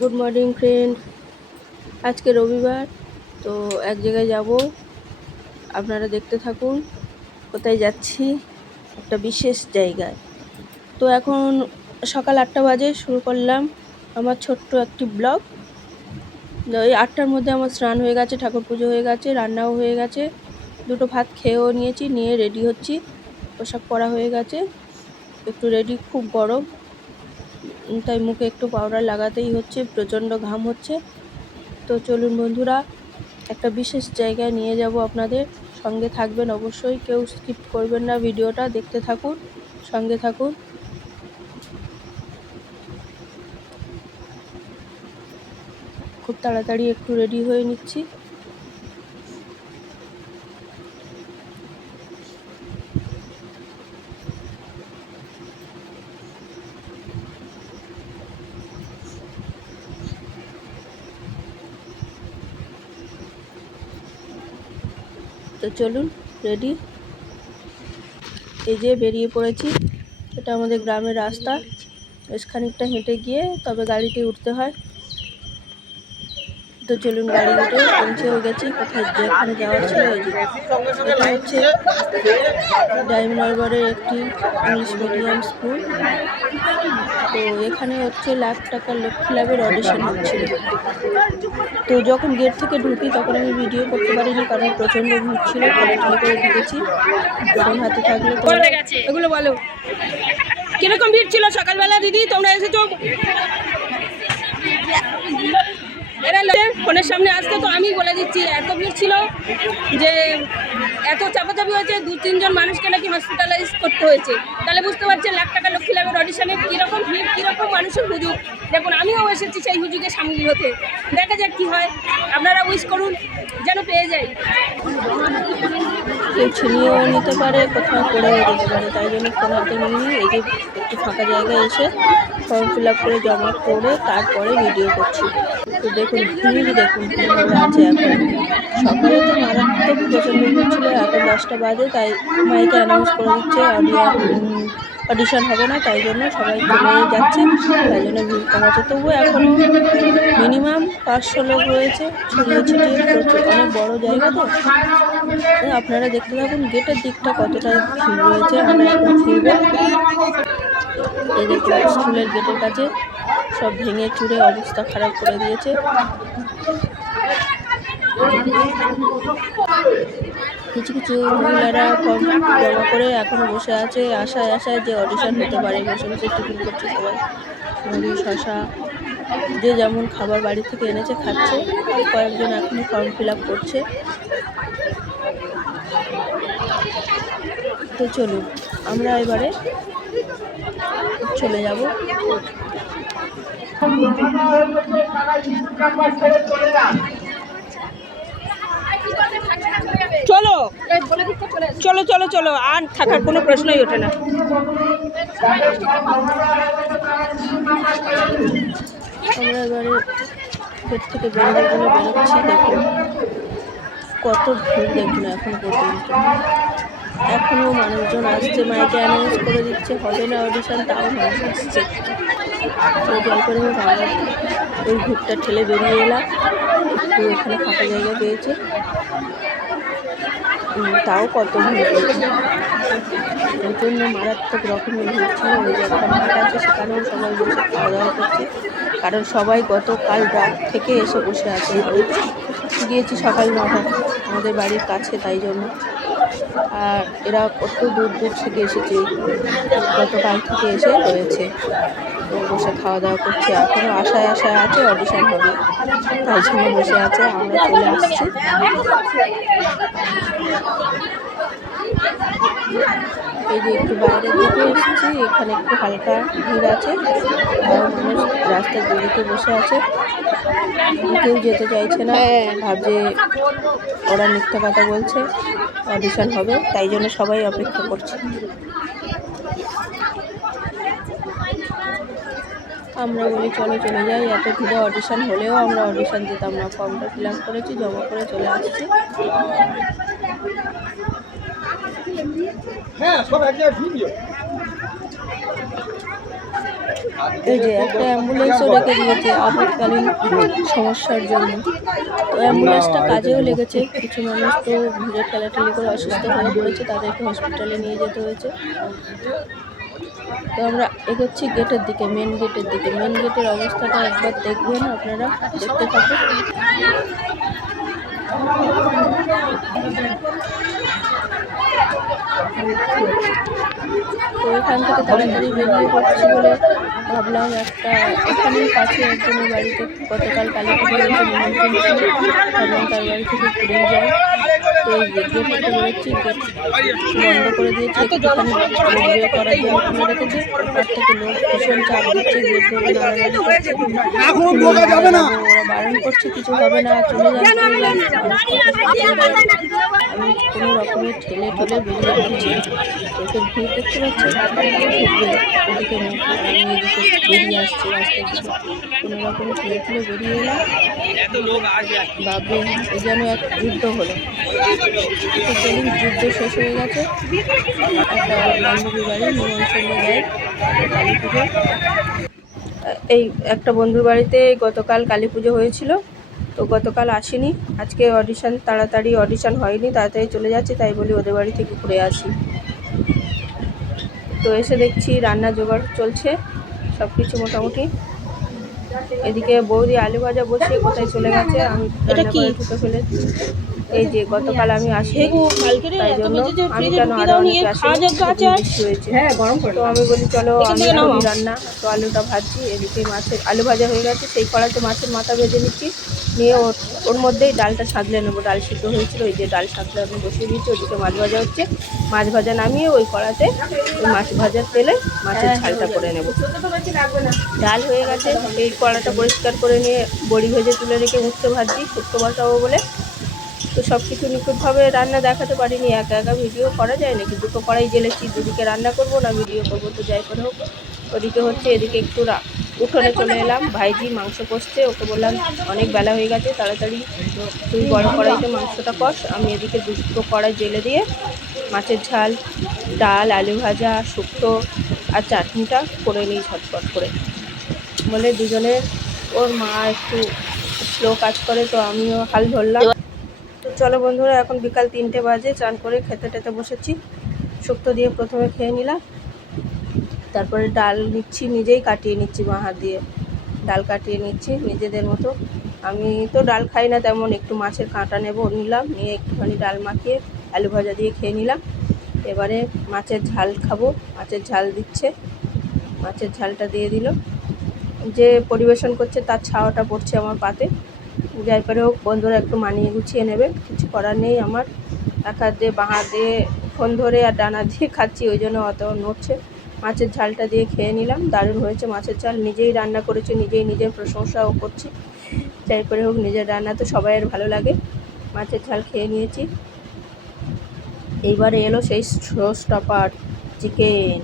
Good morning friend. আজকে রবিবার, তো এক জায়গায় যাব, আপনারা দেখতে থাকুন। কোথায় যাচ্ছি? একটা বিশেষ জায়গায়। তো এখন সকাল 8টা বাজে, শুরু করলাম আমার ছোট্ট একটি ব্লগ। ওই 8টার মধ্যে আমার স্নান হয়ে গেছে, ঠাকুর পুজো হয়ে গেছে, রান্নাও হয়ে গেছে, দুটো ভাত খেয়েও নিয়েছি, নিয়ে রেডি হচ্ছি। পোশাক পরা হয়ে গেছে, একটু রেডি, খুব গরম তাই মুখে একটু পাউডার লাগাতেই হচ্ছে, প্রচণ্ড ঘাম হচ্ছে। তো চলুন বন্ধুরা, একটা বিশেষ জায়গায় নিয়ে যাব আপনাদের। সঙ্গে থাকবেন অবশ্যই, কেউ স্কিপ করবেন না, ভিডিওটা দেখতে থাকুন, সঙ্গে থাকুন। খুব তাড়াতাড়ি একটু রেডি হয়ে নিচ্ছি। তো চলুন রেডি। এই যে বেরিয়ে পড়েছি, এটা আমাদের গ্রামের রাস্তা। বেশ খানিকটা হেঁটে গিয়ে তবে গাড়িতে উঠতে হয়। তো চলুন, গাড়ি উঠে পৌঁছেও গেছি কোথায় যেখানে যাওয়ার ছিল। এই যে এটা হচ্ছে ডায়মন্ড হারবারের একটি ইংলিশ মিডিয়াম স্কুল। তো এখানে হচ্ছে £1,00,000 লক্ষ্মী লাভের অডিশন হচ্ছিল। তো যখন গেট থেকে ঢুকি তখন আমি ভিডিও করতে পারিনি, কারণ প্রচণ্ড ভিড় ছিল, ঠেলে করে ঢুকেছি। ফোন হাতে থাকলে তো এগুলো বলো, কিরকম ভিড় ছিল সকালবেলা দিদি, তোমরা এসেছো? এরা ফোনের সামনে আসতে, তো আমি বলে দিচ্ছি, এত ভিড় ছিল যে এত চাপাচাপি হয়েছে, 2-3 জন মানুষকে নাকি হসপিটালাইজ করতে হয়েছে। তাহলে বুঝতে পারছেন £1,00,000 লক্ষ্মী লাভের অডিশনে কীরকম ভিড়, কীরকম মানুষের হুজুগ। দেখুন, আমিও এসেছি সেই হুজুগে সামিল হতে। দেখা যাক কী হয়, আপনারা উইশ করুন যেন পেয়ে যাই। কেউ ছিনিয়েও নিতে পারে, কোথাও পড়েও যেতে পারে, তাই জন্য ফোন হাতে নিয়ে এই যে একটু ফাঁকা জায়গায় এসে ফর্ম ফিল আপ করে জমা করে তারপরে ভিডিও করছি। তো দেখুন ভিড়, দেখুন কীভাবে আছে। এখন সকালে তো মারাত্মক প্রচণ্ড ভিড় ছিল, এখন 10টা বাজে, তাই মাইকে অ্যানাউন্স করে দিচ্ছে অডিশন হবে না, তাই জন্য সবাই চলে যাচ্ছে, তাই জন্য ভিড় কম আছে। তবুও এখনও মিনিমাম 500 লোক রয়েছে, ছড়িয়ে ছিটিয়ে, প্রচুর অনেক বড় জায়গা। তো আপনারা দেখতে থাকুন গেটের দিকটা কতটা ভিড় রয়েছে। আমরা এখন ফিরবো। এই দেখুন স্কুলের গেটের কাছে সব ভেঙে চুরে অবস্থা খারাপ করে দিয়েছে। কিছু কিছু মহিলারা ফর্ম জমা করে এখনো বসে আছে, আশায় যে অডিশন হতে পারে। বসে বসে টিফিন করছে সবাই, মুড়ি, শশা, যে যেমন খাবার বাড়ি থেকে এনেছে খাচ্ছে। কয়েকজন এখনো ফর্ম ফিল আপ করছে। তো চলুন আমরা এবারে চলে যাব। চলো চলো চলো চলো, আর থাকার কোনো প্রশ্নই ওঠে না। আমরা এবারে গেট থেকে বেরোবো বলে বেরোচ্ছি। দেখুন কত ভিড়, দেখুন এখন পর্যন্ত এখনও মানুষজন আসছে, মাইকে অ্যানাউন্স করে দিচ্ছে হবে না অডিশন, তাও মানুষ আসছে। তো জল করে হোক আমরা ওই ভিড়টা ঠেলে বেরিয়ে এলাম। একটু এখানে ফাঁকা জায়গা পেয়েছে, তাও কত ভিড়, প্রচণ্ড মারাত্মক রকমের ভিড় ছিল। ওই যে একটা মাঠ আছে, সেখানেও সবাই বসে খাওয়া দাওয়া করছে, কারণ সবাই গতকাল রাত থেকে এসে বসে আছে। গিয়েছি সকাল 9টায়, আমাদের বাড়ির কাছে, তাই জন্য। আর এরা কত দূর থেকে এসেছে, গতকাল থেকে এসে রয়েছে, বসে খাওয়া দাওয়া করছে। এখনও আশায় আছে অডিশন হবে, তাই জন্য বসে আছে। আমরা চলে আসছি। এই যে একটু বাইরের দিকে এসেছি, এখানে একটু হালকা ভিড় আছে, আর মানুষ রাস্তার দুদিকে বসে আছে, কেউ যেতে চাইছে না, ভাবছে ওরা মিথ্যা কথা বলছে, অডিশন হবে, তাই জন্য সবাই অপেক্ষা করছে। আমরা বলি চলো চলে যাই, এত ভিড়ে অডিশন হলেও আমরা অডিশন দিতাম না। ফর্মটা ফিল আপ করেছি, জমা করে চলে আসছি। এই যে একটা অ্যাম্বুলেন্সও রেখে দিয়েছে আপৎকালীন সমস্যার জন্য। তো অ্যাম্বুলেন্সটা কাজেও লেগেছে। কিছু মানুষ তো ভিড়ে ঠেলাঠেলি করে অসুস্থ হয়ে পড়েছে, তাদেরকে হসপিটালে নিয়ে যেতে হয়েছে। তো আমরা এগোচ্ছি গেটের দিকে, মেন গেটের দিকে। মেন গেটের অবস্থাটা একবার দেখবেন, আপনারা দেখতে থাকুন। তো এখান থেকে তাড়াতাড়ি বেরিয়ে পড়ছি বলে ভাবলাম একটা এখানেই কাছে একজনের বাড়িতে গতকাল কালী পুজো হয়েছে, নিমন্ত্রণ ছিল, এবং তার বাড়ি থেকে ঘুরে যাই। তো এই গেট থেকে বেরোচ্ছি, গেট বন্ধ করে দিয়েছে, একটুখানি লোক বের করার জন্য খুলে রেখেছে। ওপার থেকে লোক ভীষণ চাপ দিচ্ছে, গেট ধরে নাড়ানাড়ি করছে, ওরা বারণ করছে কিছু হবে না, চলে যাচ্ছে। আমি কোনো রকমের ঠেলে ঠেলে বেরিয়ে পড়ছি। লোকের ভিড় দেখতে পাচ্ছি, ঢুকবে ওদিকে মুখ, আর আমি এদিকে বেরিয়ে আসছি রাস্তা থেকে। কোনো রকমে ঠেলে ঠেলে বেরিয়ে এলাম। ভাববে এ যেন এক যুদ্ধ হলো। তো চলুন, যুদ্ধ শেষ হয়ে গেছে। একটা বান্ধবী বাড়ি নিমন্ত্রণে যায় কালী পুজো। এই একটা বন্ধুর বাড়িতে গতকাল কালী পুজো হয়েছিল, তো গতকাল আসিনি। আজকে তাড়াতাড়ি অডিশন হয়নি, তাড়াতাড়ি চলে যাচ্ছি, তাই বলি ওদের বাড়ি থেকে ঘুরে আসি। তো এসে দেখছি রান্না জোগাড় চলছে সব কিছু মোটামুটি। এদিকে বৌদি আলু ভাজা বসিয়ে কোথায় চলে গেছে, আমি রান্না করে ঢুকে ফেলেছি। এই যে গতকাল আমি আসি, তাই জন্য আমি কেন আরো অনেকে আসি হয়েছে। তো আমি বলি চলো আমি রান্না, তো আলুটা ভাজছি। এদিকে মাছের আলু ভাজা হয়ে গেছে, সেই কড়াতে মাছের মাথা ভেজে নিচ্ছি, নিয়ে ওর মধ্যেই ডালটা সাঁতলে নেবো। ডাল সিদ্ধ হয়েছিল, ওই যে ডাল সাঁতলে আমি বসিয়ে দিচ্ছি। ওদিকে মাছ ভাজা হচ্ছে, মাছ ভাজা নামিয়ে ওই কড়াতে ওই মাছ ভাজার তেলে মাছের ঝালটা করে নেব। ডাল হয়ে গেছে, এই কড়াটা পরিষ্কার করে নিয়ে বড়ি ভেজে তুলে রেখে উঠতে ভাজছি, শুক্তো বসাবো বলে। তো সব কিছু নিখুঁতভাবে রান্না দেখাতে পারিনি, একা একা ভিডিও করা যায় নাকি। দুটো কড়াই জ্বেলেছি, দুদিকে রান্না করব না ভিডিও করবো, তো যাই করে হোক। ওদিকে হচ্ছে, এদিকে একটু উঠোনে চলে এলাম। ভাইজি মাংস কষছে, ওকে বললাম অনেক বেলা হয়ে গেছে, তাড়াতাড়ি তুই বড় কড়াইতে মাংসটা কষ, আমি এদিকে দুটো কড়াই জ্বেলে দিয়ে মাছের ঝাল, ডাল, আলু ভাজা, শুক্তো আর চাটনিটা করে নিই ঝটপট করে বলে। দুজনের, ওর মা একটু স্লো কাজ করে, তো আমিও হাল ধরলাম। তো চলো বন্ধুরা, এখন বিকাল 3টে বাজে, চান করে খেতে টেতে বসেছি। শুক্তো দিয়ে প্রথমে খেয়ে নিলাম, তারপরে ডাল নিচ্ছি, নিজেই কাটিয়ে নিচ্ছি বাঁ হাত দিয়ে, ডাল কাটিয়ে নিচ্ছি নিজেদের মতো। আমি তো ডাল খাই না তেমন, একটু মাছের কাঁটা নিলাম, নিয়ে একটুখানি ডাল মাখিয়ে আলু ভাজা দিয়ে খেয়ে নিলাম। এবারে মাছের ঝাল খাবো, মাছের ঝাল দিচ্ছে, মাছের ঝালটা দিয়ে দিল। যে পরিবেশন করছে তার ছাওয়াটা পড়ছে আমার পাতে। যাই করে হোক, বন্ধুরা একটু মানিয়ে গুছিয়ে নেবে, কিছু করার নেই। আমার এক হাত দিয়ে বাঁ হাত দিয়ে ফোন ধরে আর ডানা দিয়ে খাচ্ছি, ওই জন্য অত নড়ছে। মাছের ঝালটা দিয়ে খেয়ে নিলাম, দারুণ হয়েছে মাছের ঝাল। নিজেই রান্না করেছি, নিজের প্রশংসাও করছি। যাই করে হোক, নিজের রান্না তো সবাইয়ের ভালো লাগে। মাছের ঝাল খেয়ে নিয়েছি। এইবারে এলো সেই শো স্টপার, চিকেন।